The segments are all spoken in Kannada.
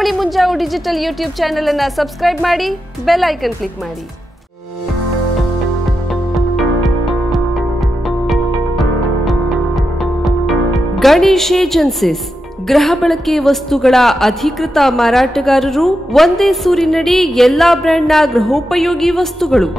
ಕರಾವಳಿ ಮುಂಜಾವು ಡಿಜಿಟಲ್ ಯೂಟ್ಯೂಬ್ ಚಾನೆಲ್ ಅನ್ನು ಸಬ್ಸ್ಕ್ರೈಬ್ ಮಾಡಿ, ಬೆಲ್ ಐಕಾನ್ ಕ್ಲಿಕ್ ಮಾಡಿ. ಗಣೇಶ್ ಏಜೆನ್ಸೀಸ್ ಗೃಹ ಬಳಕೆ ವಸ್ತುಗಳ ಅಧಿಕೃತ ಮಾರಾಟಗಾರರು. ಒಂದೇ ಸೂರಿನಡಿ ಎಲ್ಲಾ ಬ್ರ್ಯಾಂಡ್ನ ಗೃಹೋಪಯೋಗಿ ವಸ್ತುಗಳು.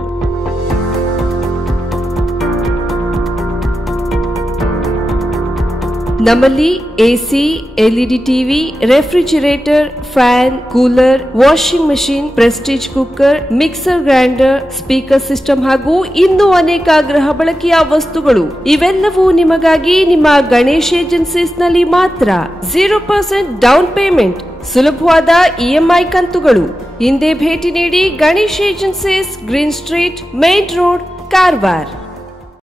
ನಮ್ಮಲ್ಲಿ AC, LED TV, refrigerator, fan, cooler, washing machine, Prestige cooker, mixer grinder, speaker system ಹಾಗೂ ಇನ್ನೂ ಅನೇಕ ಗೃಹ ಬಳಕೆಯ ವಸ್ತುಗಳು. ಇವೆಲ್ಲವೂ ನಿಮಗಾಗಿ ನಿಮ್ಮ ಗಣೇಶ್ ಏಜೆನ್ಸೀಸ್ ನಲ್ಲಿ ಮಾತ್ರ. 0% ಡೌನ್ ಪೇಮೆಂಟ್, ಸುಲಭವಾದ ಇಎಂಐ ಕಂತುಗಳು. ಹಿಂದೆ ಭೇಟಿ ನೀಡಿ Ganesh agencies, green street, main road, Karwar.